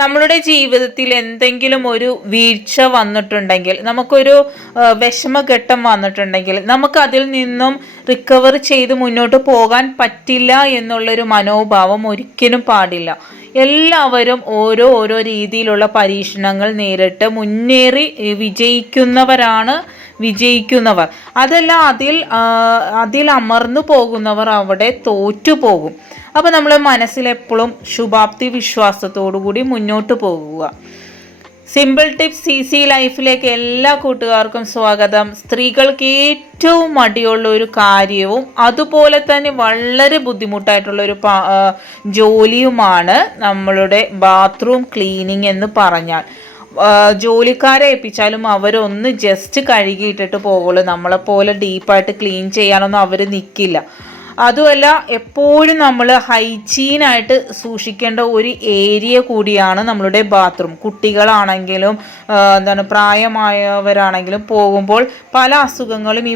നമ്മളുടെ ജീവിതത്തിൽ എന്തെങ്കിലും ഒരു വീഴ്ച വന്നിട്ടുണ്ടെങ്കിൽ, നമുക്കൊരു വിഷമഘട്ടം വന്നിട്ടുണ്ടെങ്കിൽ, നമുക്ക് അതിൽ നിന്നും റിക്കവർ ചെയ്ത് മുന്നോട്ട് പോകാൻ പറ്റില്ല എന്നുള്ളൊരു മനോഭാവം ഒരിക്കലും പാടില്ല. എല്ലാവരും ഓരോ രീതിയിലുള്ള പരീക്ഷണങ്ങൾ നേരിട്ട് മുന്നേറി വിജയിക്കുന്നവർ. അതല്ല, അതിൽ അമർന്നു പോകുന്നവർ അവിടെ തോറ്റുപോകും. അപ്പോൾ നമ്മൾ മനസ്സിലെപ്പോഴും ശുഭാപ്തി വിശ്വാസത്തോടു കൂടി മുന്നോട്ട് പോകുക. സിമ്പിൾ ടിപ്സ് ഈസി ലൈഫിലേക്ക് എല്ലാ കൂട്ടുകാർക്കും സ്വാഗതം. സ്ത്രീകൾക്ക് ഏറ്റവും മടിയുള്ള ഒരു കാര്യവും അതുപോലെ തന്നെ വളരെ ബുദ്ധിമുട്ടായിട്ടുള്ള ഒരു ജോലിയുമാണ് നമ്മളുടെ ബാത്റൂം ക്ലീനിങ് എന്ന് പറഞ്ഞാൽ. ജോലിക്കാരെ ഏൽപ്പിച്ചാലും അവരൊന്ന് ജസ്റ്റ് കഴുകിയിട്ടിട്ട് പോകുള്ളൂ. നമ്മളെപ്പോലെ ഡീപ്പായിട്ട് ക്ലീൻ ചെയ്യാനൊന്നും അവർ നിൽക്കില്ല. അതുമല്ല, എപ്പോഴും നമ്മൾ ഹൈജീനായിട്ട് സൂക്ഷിക്കേണ്ട ഒരു ഏരിയ കൂടിയാണ് നമ്മളുടെ ബാത്റൂം. കുട്ടികളാണെങ്കിലും പ്രായമായവരാണെങ്കിലും പോകുമ്പോൾ പല അസുഖങ്ങളും ഈ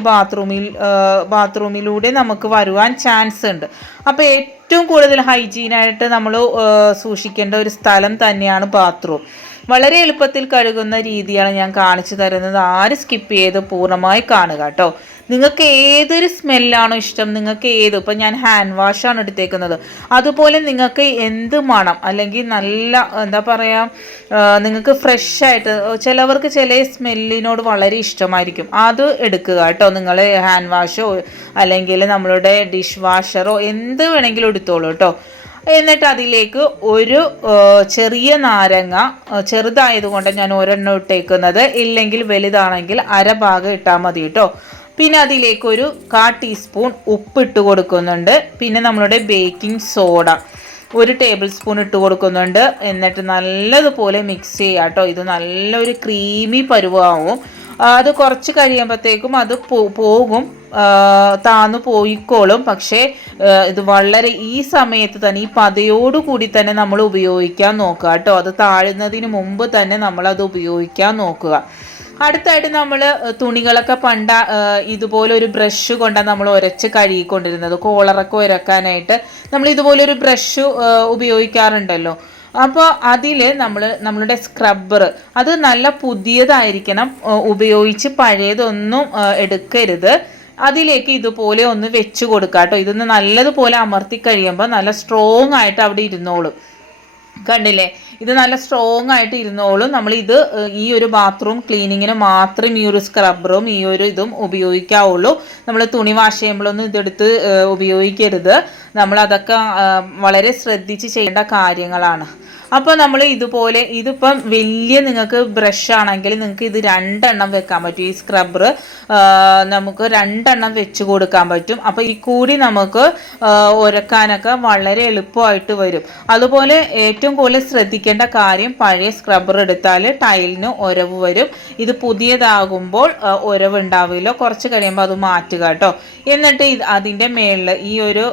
ബാത്റൂമിലൂടെ നമുക്ക് വരുവാൻ ചാൻസ് ഉണ്ട്. അപ്പോൾ ഏറ്റവും കൂടുതൽ ഹൈജീനായിട്ട് നമ്മൾ സൂക്ഷിക്കേണ്ട ഒരു സ്ഥലം തന്നെയാണ് ബാത്റൂം. വളരെ എളുപ്പത്തിൽ കഴുകുന്ന രീതിയാണ് ഞാൻ കാണിച്ചു തരുന്നത്. ആര് സ്കിപ്പ് ചെയ്ത് പൂർണ്ണമായി കാണുക കേട്ടോ. നിങ്ങൾക്ക് ഏതൊരു സ്മെല്ലാണോ ഇഷ്ടം, നിങ്ങൾക്ക് ഇപ്പം ഞാൻ ഹാൻഡ് വാഷാണ് എടുത്തേക്കുന്നത്, അതുപോലെ നിങ്ങൾക്ക് എന്ത് മണം, അല്ലെങ്കിൽ നല്ല എന്താ പറയുക, നിങ്ങൾക്ക് ഫ്രഷായിട്ട്, ചിലവർക്ക് ചില സ്മെല്ലിനോട് വളരെ ഇഷ്ടമായിരിക്കും, അത് എടുക്കുക കേട്ടോ. നിങ്ങൾ ഹാൻഡ് വാഷോ അല്ലെങ്കിൽ നമ്മളുടെ ഡിഷ് വാഷറോ എന്ത് വേണമെങ്കിലും എടുത്തോളൂ കേട്ടോ. എന്നിട്ട് അതിലേക്ക് ഒരു ചെറിയ നാരങ്ങ, ചെറുതായതുകൊണ്ട് ഞാൻ ഒരെണ്ണം ഇട്ടേക്കുന്നത്, ഇല്ലെങ്കിൽ വലുതാണെങ്കിൽ അര ഭാഗം ഇട്ടാൽ മതി കേട്ടോ. പിന്നെ അതിലേക്കൊരു 1/4 ടീസ്പൂൺ ഉപ്പിട്ട് കൊടുക്കുന്നുണ്ട്. പിന്നെ നമ്മളുടെ ബേക്കിംഗ് സോഡ 1 ടേബിൾ സ്പൂൺ ഇട്ട് കൊടുക്കുന്നുണ്ട്. എന്നിട്ട് നല്ലതുപോലെ മിക്സ് ചെയ്യുക കേട്ടോ. ഇത് നല്ലൊരു ക്രീമി പരുവാവും. അത് കുറച്ച് കഴിയുമ്പോഴത്തേക്കും അത് പോകും, താന്നു പോയിക്കോളും. പക്ഷേ ഇത് വളരെ ഈ സമയത്ത് തന്നെ, ഈ പതയോടുകൂടി തന്നെ നമ്മൾ ഉപയോഗിക്കാൻ നോക്കുക കേട്ടോ. അത് താഴുന്നതിന് മുമ്പ് തന്നെ നമ്മളത് ഉപയോഗിക്കാൻ നോക്കുക. അടുത്തായിട്ട് നമ്മൾ തുണികളൊക്കെ ഇതുപോലെ ഒരു ബ്രഷ് കൊണ്ടാണ് നമ്മൾ ഉരച്ച് കഴുകിക്കൊണ്ടിരുന്നത്. കോളറൊക്കെ ഉരക്കാനായിട്ട് നമ്മൾ ഇതുപോലൊരു ബ്രഷ് ഉപയോഗിക്കാറുണ്ടല്ലോ. അപ്പോൾ അതിൽ നമ്മളുടെ സ്ക്രബ്ബർ അത് നല്ല പുതിയതായിരിക്കണം, ഉപയോഗിച്ച് പഴയതൊന്നും എടുക്കരുത്. അതിലേക്ക് ഇതുപോലെ ഒന്ന് വെച്ച് കൊടുക്കുക കേട്ടോ. ഇതൊന്ന് നല്ലതുപോലെ അമർത്തി കഴിയുമ്പോൾ നല്ല സ്ട്രോങ് ആയിട്ട് അവിടെ ഇരുന്നോളും. കണ്ടില്ലേ, ഇത് നല്ല സ്ട്രോങ് ആയിട്ട് ഇരുന്നോളും. നമ്മൾ ഈ ഒരു ബാത്റൂം ക്ലീനിങ്ങിന് മാത്രം ഈ ഒരു സ്ക്രബ്ബറും ഈ ഒരു ഇതും ഉപയോഗിക്കാവുള്ളൂ. നമ്മൾ തുണി വാഷ് ചെയ്യുമ്പോഴൊന്നും ഇതെടുത്ത് ഉപയോഗിക്കരുത്. നമ്മളതൊക്കെ വളരെ ശ്രദ്ധിച്ച് ചെയ്യേണ്ട കാര്യങ്ങളാണ്. അപ്പോൾ നമ്മൾ ഇതുപോലെ, ഇതിപ്പം വലിയ നിങ്ങൾക്ക് ബ്രഷ് ആണെങ്കിൽ നിങ്ങൾക്ക് ഇത് 2 എണ്ണം വെക്കാൻ പറ്റും. ഈ സ്ക്രബ്ബർ നമുക്ക് 2 എണ്ണം വെച്ച് കൊടുക്കാൻ പറ്റും. അപ്പോൾ ഈ കൂടി നമുക്ക് ഉരക്കാനൊക്കെ വളരെ എളുപ്പമായിട്ട് വരും. അതുപോലെ ഏറ്റവും കൂടുതൽ ശ്രദ്ധിക്കേണ്ട കാര്യം, പഴയ സ്ക്രബ്ബർ എടുത്താൽ ടൈലിന് ഉരവ് വരും. ഇത് പുതിയതാകുമ്പോൾ ഉരവ് ഉണ്ടാവില്ല. കുറച്ച് കഴിയുമ്പോൾ അത് മാറ്റുക കേട്ടോ. എന്നിട്ട് അതിൻ്റെ മേളിൽ ഈ ഒരു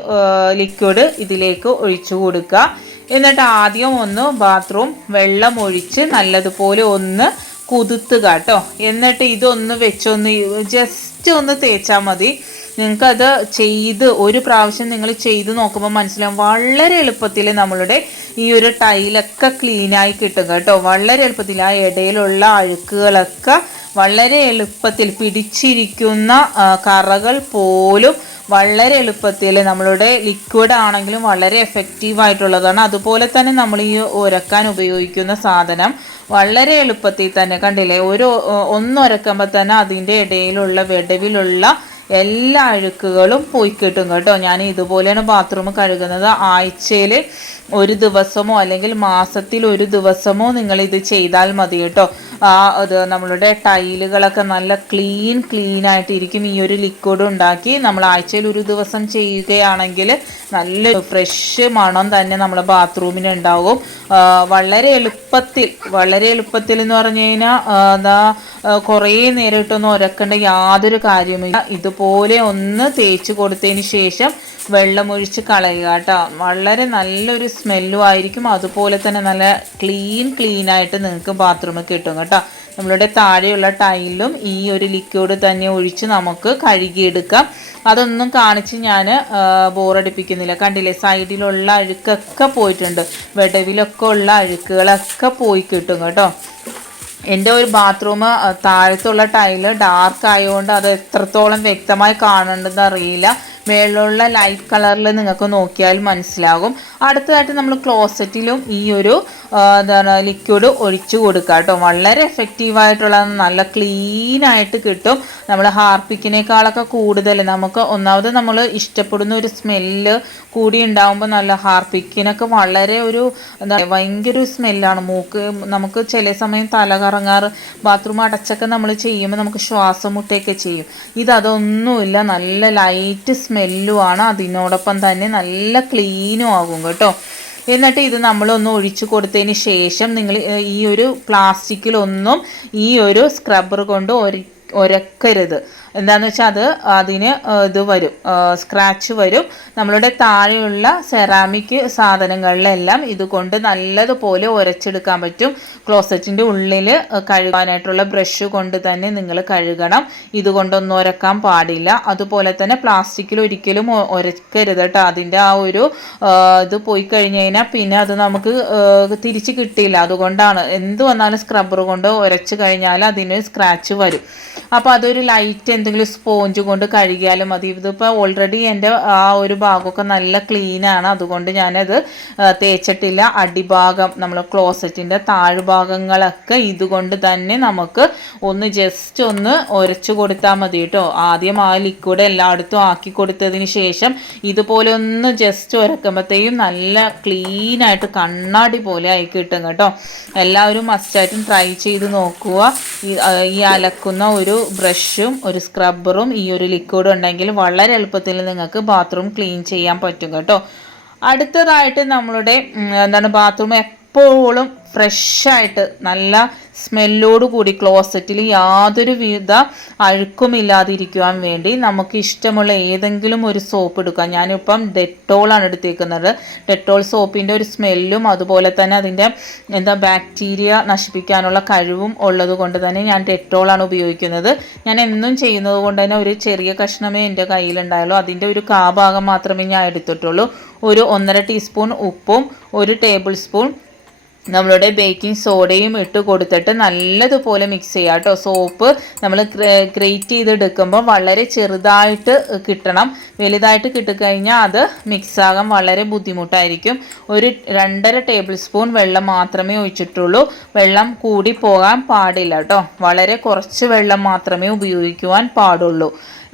ലിക്വിഡ് ഇതിലേക്ക് ഒഴിച്ചു കൊടുക്കുക. എന്നിട്ട് ആദ്യം ഒന്ന് ബാത്റൂം വെള്ളം ഒഴിച്ച് നല്ലതുപോലെ ഒന്ന് കുതിർത്തുക കേട്ടോ. എന്നിട്ട് ഇതൊന്ന് ജസ്റ്റ് ഒന്ന് തേച്ചാൽ മതി. നിങ്ങൾക്കത് ഒരു പ്രാവശ്യം നിങ്ങൾ ചെയ്ത് നോക്കുമ്പോൾ മനസ്സിലാവും, വളരെ എളുപ്പത്തിൽ നമ്മളുടെ ഈ ഒരു ടൈലൊക്കെ ക്ലീനായി കിട്ടും കേട്ടോ. വളരെ എളുപ്പത്തിൽ ആ ഇടയിലുള്ള അഴുക്കുകളൊക്കെ വളരെ എളുപ്പത്തിൽ, പിടിച്ചിരിക്കുന്ന കറകൾ പോലും വളരെ എളുപ്പത്തിൽ, നമ്മളുടെ ലിക്വിഡ് ആണെങ്കിലും വളരെ എഫക്റ്റീവായിട്ടുള്ളതാണ്. അതുപോലെ തന്നെ നമ്മൾ ഈ ഉരക്കാൻ ഉപയോഗിക്കുന്ന സാധനം വളരെ എളുപ്പത്തിൽ തന്നെ, കണ്ടില്ലേ, ഒന്നുരക്കുമ്പോൾ തന്നെ അതിൻ്റെ ഇടയിലുള്ള വിടവിലുള്ള എല്ലാ അഴുക്കുകളും പോയി കിട്ടും കേട്ടോ. ഞാൻ ഇതുപോലെയാണ് ബാത്റൂം കഴുകുന്നത്. ആഴ്ചയിൽ 1 ദിവസമോ അല്ലെങ്കിൽ മാസത്തിൽ 1 ദിവസമോ നിങ്ങളിത് ചെയ്താൽ മതി കേട്ടോ. അത് നമ്മളുടെ ടൈലുകളൊക്കെ നല്ല ക്ലീൻ ആയിട്ടിരിക്കും. ഈ ഒരു ലിക്വിഡ് ഉണ്ടാക്കി നമ്മൾ ആഴ്ചയിൽ 1 ദിവസം ചെയ്യുകയാണെങ്കിൽ നല്ല ഫ്രഷ് മണം തന്നെ നമ്മുടെ ബാത്റൂമിന് ഉണ്ടാകും. വളരെ എളുപ്പത്തിൽ എന്ന് പറഞ്ഞു കഴിഞ്ഞാൽ കുറേ നേരം ഇട്ടൊന്നും ഉരക്കേണ്ട യാതൊരു കാര്യമില്ല. ഇതുപോലെ ഒന്ന് തേച്ച് കൊടുത്തതിന് ശേഷം വെള്ളമൊഴിച്ച് കളയുക കേട്ടോ. വളരെ നല്ലൊരു സ്മെല്ലും ആയിരിക്കും. അതുപോലെ തന്നെ നല്ല ക്ലീൻ ആയിട്ട് നിങ്ങൾക്ക് ബാത്റൂമിൽ കിട്ടും കേട്ടോ. നമ്മളുടെ താഴെയുള്ള ടൈലിലും ഈ ഒരു ലിക്വിഡ് തന്നെ ഒഴിച്ച് നമുക്ക് കഴുകിയെടുക്കാം. അതൊന്നും കാണിച്ച് ഞാൻ ബോറടിപ്പിക്കുന്നില്ല. കണ്ടില്ലേ, സൈഡിലുള്ള അഴുക്കൊക്കെ പോയിട്ടുണ്ട്, വിടവിലൊക്കെ ഉള്ള അഴുക്കുകളൊക്കെ പോയി കിട്ടും കേട്ടോ. എൻ്റെ ഒരു ബാത്റൂം താഴത്തുള്ള ടൈല് ഡാർക്ക് ആയതുകൊണ്ട് അത് എത്രത്തോളം വ്യക്തമായി കാണേണ്ടതെന്ന് അറിയില്ല. മേളിലുള്ള ലൈറ്റ് കളറിൽ നിങ്ങൾക്ക് നോക്കിയാൽ മനസ്സിലാകും. അടുത്തതായിട്ട് നമ്മൾ ക്ലോസറ്റിലും ഈ ഒരു എന്താണ് ലിക്വിഡ് ഒഴിച്ചു കൊടുക്കുക കേട്ടോ. വളരെ എഫക്റ്റീവായിട്ടുള്ള നല്ല ക്ലീനായിട്ട് കിട്ടും. നമ്മൾ ഹാർപ്പിക്കിനേക്കാളൊക്കെ കൂടുതൽ നമുക്ക് ഒന്നാമത് നമ്മൾ ഇഷ്ടപ്പെടുന്ന ഒരു സ്മെല്ല് കൂടി ഉണ്ടാകുമ്പോൾ നല്ല ഹാർപ്പിക്കിനൊക്കെ വളരെ ഒരു എന്താ ഭയങ്കര ഒരു സ്മെല്ലാണ്. നമുക്ക് ചില സമയം തല കറങ്ങാറ്, ബാത്റൂം അടച്ചൊക്കെ നമ്മൾ ചെയ്യുമ്പോൾ നമുക്ക് ശ്വാസം മുട്ടയൊക്കെ ചെയ്യും. ഇതൊന്നുമില്ല, നല്ല ലൈറ്റ് സ്മെല്ലുമാണ്, അതിനോടൊപ്പം തന്നെ നല്ല ക്ലീനും ആകും കേട്ടോ. എന്നിട്ട് ഇത് നമ്മളൊന്ന് ഒഴിച്ചു കൊടുത്തതിന് ശേഷം നിങ്ങൾ ഈ ഒരു പ്ലാസ്റ്റിക്കിലൊന്നും ഈ ഒരു സ്ക്രബ്ബർ കൊണ്ട് ഒരക്കരുത്. എന്താണെന്ന് വെച്ചാൽ അതിന് ഇത് വരും, സ്ക്രാച്ച് വരും. നമ്മളുടെ താഴെയുള്ള സെറാമിക് സാധനങ്ങളിലെല്ലാം ഇതുകൊണ്ട് നല്ലതുപോലെ ഉരച്ചെടുക്കാൻ പറ്റും. ക്ലോസറ്റിൻ്റെ ഉള്ളിൽ കഴുകാനായിട്ടുള്ള ബ്രഷ് കൊണ്ട് തന്നെ നിങ്ങൾ കഴുകണം. ഇതുകൊണ്ടൊന്നും ഉരക്കാൻ പാടില്ല. അതുപോലെ തന്നെ പ്ലാസ്റ്റിക്കിൽ ഒരിക്കലും ഉരക്കരുത് കേട്ടോ. അതിൻ്റെ ആ ഒരു ഇത് പോയി കഴിഞ്ഞ് കഴിഞ്ഞാൽ പിന്നെ അത് നമുക്ക് തിരിച്ച് കിട്ടില്ല. അതുകൊണ്ടാണ് എന്ത് വന്നാലും സ്ക്രബ്ബർ കൊണ്ട് ഉരച്ച് കഴിഞ്ഞാൽ അതിന് സ്ക്രാച്ച് വരും. അപ്പോൾ അതൊരു ലൈറ്റ് എന്തെങ്കിലും സ്പോഞ്ച് കൊണ്ട് കഴുകിയാലും മതി. ഇതിപ്പോൾ ഓൾറെഡി എൻ്റെ ആ ഒരു ഭാഗമൊക്കെ നല്ല ക്ലീനാണ്, അതുകൊണ്ട് ഞാനത് തേച്ചിട്ടില്ല. അടിഭാഗം നമ്മൾ ക്ലോസറ്റിൻ്റെ താഴ്ഭാഗങ്ങളൊക്കെ ഇതുകൊണ്ട് തന്നെ നമുക്ക് ഒന്ന് ജസ്റ്റ് ഒന്ന് ഉരച്ചു കൊടുത്താൽ മതി കേട്ടോ. ആദ്യം ആ ലിക്വിഡ് എല്ലായിടത്തും ആക്കി കൊടുത്തതിന് ശേഷം ഇതുപോലെ ഒന്ന് ജസ്റ്റ് ഉരക്കുമ്പോഴത്തേക്കും നല്ല ക്ലീനായിട്ട് കണ്ണാടി പോലെ ആയി കിട്ടും കേട്ടോ. എല്ലാവരും മസ്റ്റായിട്ടും ട്രൈ ചെയ്ത് നോക്കുക. ഈ അലക്കുന്ന ഒരു ബ്രഷും ഒരു സ്ക്രബ്ബറും ഈ ഒരു ലിക്വിഡ് ഉണ്ടെങ്കിൽ വളരെ എളുപ്പത്തിൽ നിങ്ങൾക്ക് ബാത്റൂം ക്ലീൻ ചെയ്യാൻ പറ്റും കേട്ടോ. അടുത്തതായിട്ട് നമ്മളുടെ ബാത്റൂം എപ്പോഴും ഫ്രഷായിട്ട് നല്ല സ്മെല്ലോട് കൂടി ക്ലോസറ്റിൽ യാതൊരു വിധ അഴുക്കുമില്ലാതിരിക്കുവാൻ വേണ്ടി നമുക്ക് ഇഷ്ടമുള്ള ഏതെങ്കിലും ഒരു സോപ്പ് എടുക്കാം. ഞാനിപ്പം ഡെറ്റോളാണ് എടുത്തേക്കുന്നത്. ഡെറ്റോൾ സോപ്പിൻ്റെ ഒരു സ്മെല്ലും അതുപോലെ തന്നെ അതിൻ്റെ ബാക്ടീരിയ നശിപ്പിക്കാനുള്ള കഴിവും ഉള്ളത് കൊണ്ട് തന്നെ ഞാൻ ഡെറ്റോളാണ് ഉപയോഗിക്കുന്നത്. ഞാൻ എന്നും ചെയ്യുന്നത് കൊണ്ട് തന്നെ ഒരു ചെറിയ കഷ്ണമേ എൻ്റെ കയ്യിലുണ്ടായുള്ളൂ. അതിൻ്റെ ഒരു ഭാഗം മാത്രമേ ഞാൻ എടുത്തിട്ടുള്ളൂ. ഒരു 1.5 ടീസ്പൂൺ ഉപ്പും 1 ടേബിൾ സ്പൂൺ നമ്മളുടെ ബേക്കിംഗ് സോഡയും ഇട്ട് കൊടുത്തിട്ട് നല്ലതുപോലെ മിക്സ് ചെയ്യുക കേട്ടോ. സോപ്പ് നമ്മൾ ഗ്രേറ്റ് ചെയ്തെടുക്കുമ്പോൾ വളരെ ചെറുതായിട്ട് കിട്ടണം. വലുതായിട്ട് കിട്ടിക്കഴിഞ്ഞാൽ അത് മിക്സാകാൻ വളരെ ബുദ്ധിമുട്ടായിരിക്കും. ഒരു 2.5 ടേബിൾ സ്പൂൺ വെള്ളം മാത്രമേ ഒഴിച്ചിട്ടുള്ളൂ. വെള്ളം കൂടി പോകാൻ പാടില്ല കേട്ടോ. വളരെ കുറച്ച് വെള്ളം മാത്രമേ ഉപയോഗിക്കുവാൻ പാടുള്ളൂ.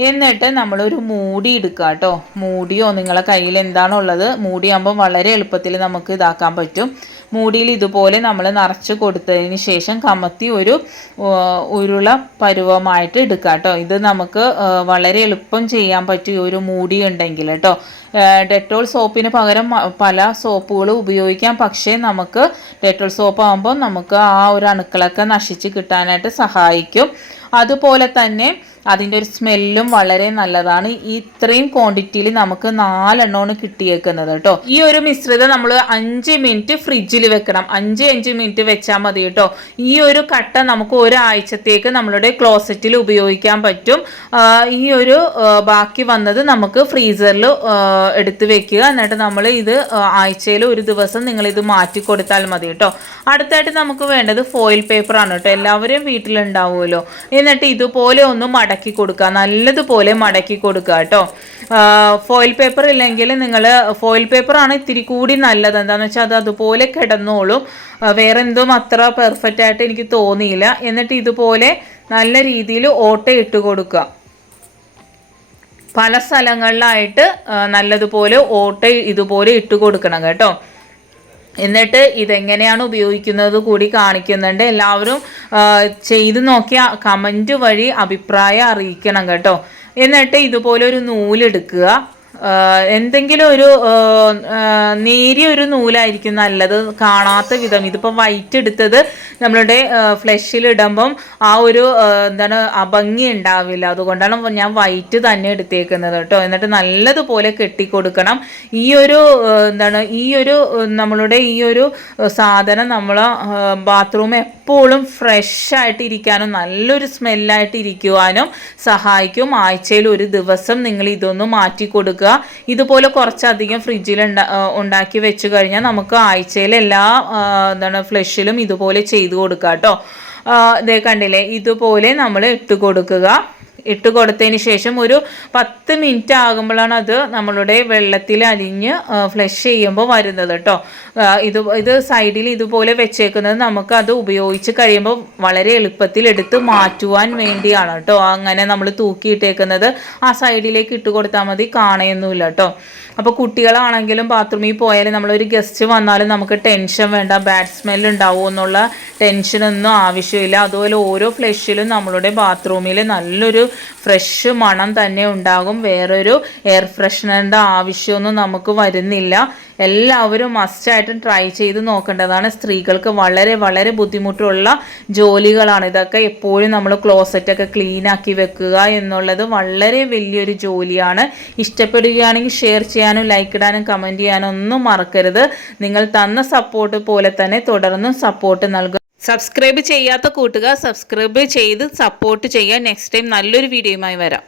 എന്നിട്ട് നമ്മളൊരു മൂടി എടുക്കുക കേട്ടോ. മൂടിയോ നിങ്ങളെ കയ്യിൽ എന്താണുള്ളത്, മൂടിയാകുമ്പോൾ വളരെ എളുപ്പത്തിൽ നമുക്ക് ഇതാക്കാൻ പറ്റും. മൂടിയിൽ ഇതുപോലെ നമ്മൾ നിറച്ച് കൊടുത്തതിന് ശേഷം കമത്തി ഒരു ഉരുള പരുവമായിട്ട് എടുക്കുക കേട്ടോ. ഇത് നമുക്ക് വളരെ എളുപ്പം ചെയ്യാൻ പറ്റും ഒരു മൂടി ഉണ്ടെങ്കിൽ കേട്ടോ. ഡെറ്റോൾ സോപ്പിന് പകരം പല സോപ്പുകൾ ഉപയോഗിക്കാം. പക്ഷേ നമുക്ക് ഡെറ്റോൾ സോപ്പ് ആകുമ്പോൾ നമുക്ക് ആ ഒരു അണുക്കളൊക്കെ നശിച്ച് കിട്ടാനായിട്ട് സഹായിക്കും. അതുപോലെ തന്നെ അതിൻ്റെ ഒരു സ്മെല്ലും വളരെ നല്ലതാണ്. ഇത്രയും ക്വാണ്ടിറ്റിയിൽ നമുക്ക് 4 എണ്ണമാണ് കിട്ടിയേക്കുന്നത് കേട്ടോ. ഈ ഒരു മിശ്രിതം നമ്മൾ 5 മിനിറ്റ് ഫ്രിഡ്ജിൽ വെക്കണം. 5 മിനിറ്റ് വെച്ചാൽ മതി കേട്ടോ. ഈ ഒരു കട്ട നമുക്ക് ഒരാഴ്ചത്തേക്ക് നമ്മളുടെ ക്ലോസറ്റിൽ ഉപയോഗിക്കാൻ പറ്റും. ഈ ഒരു ബാക്കി വന്നത് നമുക്ക് ഫ്രീസറിൽ എടുത്ത് വെക്കുക. എന്നിട്ട് നമ്മൾ ഇത് ആഴ്ചയിൽ ഒരു ദിവസം നിങ്ങളിത് മാറ്റി കൊടുത്താൽ മതി കേട്ടോ. അടുത്തായിട്ട് നമുക്ക് വേണ്ടത് ഫോയിൽ പേപ്പറാണ് കേട്ടോ. എല്ലാവരും വീട്ടിലുണ്ടാവുമല്ലോ. എന്നിട്ട് ഇതുപോലെ ഒന്ന് മടക്കി കൊടുക്കുക, നല്ലതുപോലെ മടക്കി കൊടുക്കുക കേട്ടോ. ഫോയിൽ പേപ്പർ ഇല്ലെങ്കിൽ നിങ്ങൾ ഫോയിൽ പേപ്പറാണ് ഇത്തിരി കൂടി നല്ലത്. എന്താണെന്ന് വെച്ചാൽ അത് അതുപോലെ കിടന്നോളും. വേറെ എന്തും അത്ര പെർഫെക്റ്റ് ആയിട്ട് എനിക്ക് തോന്നിയില്ല. എന്നിട്ട് ഇതുപോലെ നല്ല രീതിയിൽ ഓട്ട ഇട്ട് കൊടുക്കുക. പല സ്ഥലങ്ങളിലായിട്ട് നല്ലതുപോലെ ഓട്ട ഇതുപോലെ ഇട്ട് കൊടുക്കണം കേട്ടോ. എന്നിട്ട് ഇതെങ്ങനെയാണ് ഉപയോഗിക്കുന്നത് കൂടി കാണിക്കുന്നുണ്ട്. എല്ലാവരും ചെയ്ത് നോക്കിയ കമൻറ്റ് വഴി അഭിപ്രായം അറിയിക്കണം കേട്ടോ. എന്നിട്ട് ഇതുപോലെ ഒരു നൂലെടുക്കുക. എന്തെങ്കിലും ഒരു നേരിയ ഒരു നൂലായിരിക്കും നല്ലത്, കാണാത്ത വിധം. ഇതിപ്പോൾ വൈറ്റ് എടുത്തത് നമ്മളുടെ ഫ്ലഷിൽ ഇടുമ്പം ആ ഒരു എന്താണ് അഭംഗി ഉണ്ടാവില്ല, അതുകൊണ്ടാണ് ഞാൻ വൈറ്റ് തന്നെ എടുത്തേക്കുന്നത് കേട്ടോ. എന്നിട്ട് നല്ലതുപോലെ കെട്ടിക്കൊടുക്കണം. ഈ ഒരു എന്താണ് നമ്മളുടെ ഈ ഒരു സാധനം നമ്മൾ ബാത്റൂം എപ്പോഴും ഫ്രഷ് ആയിട്ട് ഇരിക്കാനും നല്ലൊരു സ്മെല്ലായിട്ട് ഇരിക്കുവാനും സഹായിക്കും. ആഴ്ചയിൽ ഒരു ദിവസം നിങ്ങൾ ഇതൊന്ന് മാറ്റി കൊടുക്കുക. ഇതുപോലെ കുറച്ചധികം ഫ്രിഡ്ജിൽ ഉണ്ടാക്കി വെച്ച് കഴിഞ്ഞാൽ നമുക്ക് ആഴ്ചയിൽ എല്ലാ ഫ്ലഷിലും ഇതുപോലെ ചെയ്തു കൊടുക്കുക കേട്ടോ. ഇതേ കണ്ടില്ലേ, ഇതുപോലെ നമ്മൾ ഇട്ട് കൊടുക്കുക. ഇട്ട് കൊടുത്തതിന് ശേഷം ഒരു 10 മിനിറ്റ് ആകുമ്പോഴാണ് അത് നമ്മളുടെ വെള്ളത്തിൽ അലിഞ്ഞ് ഫ്ലഷ് ചെയ്യുമ്പോൾ വരുന്നത് കേട്ടോ. ഇത് സൈഡിൽ ഇതുപോലെ വെച്ചേക്കുന്നത് നമുക്ക് അത് ഉപയോഗിച്ച് കഴിയുമ്പോൾ വളരെ എളുപ്പത്തിൽ എടുത്ത് മാറ്റുവാൻ വേണ്ടിയാണ് കേട്ടോ. അങ്ങനെ നമ്മൾ തൂക്കിയിട്ടേക്കുന്നത് ആ സൈഡിലേക്ക് ഇട്ട് കൊടുത്താൽ മതി, കാണയൊന്നുമില്ല കേട്ടോ. അപ്പോൾ കുട്ടികളാണെങ്കിലും ബാത്റൂമിൽ പോയാലും നമ്മളൊരു ഗസ്റ്റ് വന്നാലും നമുക്ക് ടെൻഷൻ വേണ്ട, ബാഡ് സ്മെൽ ഉണ്ടാവുമോ എന്നുള്ള ടെൻഷനൊന്നും ആവശ്യമില്ല. അതുപോലെ ഓരോ ഫ്ലഷിലും നമ്മളുടെ ബാത്റൂമിൽ നല്ലൊരു ഫ്രഷ് മണം തന്നെ ഉണ്ടാകും. വേറൊരു എയർ ഫ്രഷ്നറിൻ്റെ ആവശ്യമൊന്നും നമുക്ക് വരുന്നില്ല. എല്ലാവരും മസ്റ്റായിട്ടും ട്രൈ ചെയ്ത് നോക്കേണ്ടതാണ്. സ്ത്രീകൾക്ക് വളരെ വളരെ ബുദ്ധിമുട്ടുള്ള ജോലികളാണ് ഇതൊക്കെ. എപ്പോഴും നമ്മൾ ക്ലോസറ്റൊക്കെ ക്ലീൻ ആക്കി വെക്കുക എന്നുള്ളത് വളരെ വലിയൊരു ജോലിയാണ്. ഇഷ്ടപ്പെടുകയാണെങ്കിൽ ഷെയർ ചെയ്യാനും ലൈക്ക് ഇടാനും കമൻറ്റ് ചെയ്യാനും ഒന്നും മറക്കരുത്. നിങ്ങൾ തന്ന സപ്പോർട്ട് പോലെ തന്നെ തുടർന്നും സപ്പോർട്ട് നൽകുക. സബ്സ്ക്രൈബ് ചെയ്യാത്ത കൂട്ടുകാർ സബ്സ്ക്രൈബ് ചെയ്ത് സപ്പോർട്ട് ചെയ്യുക. നെക്സ്റ്റ് ടൈം നല്ലൊരു വീഡിയോയുമായി വരാം.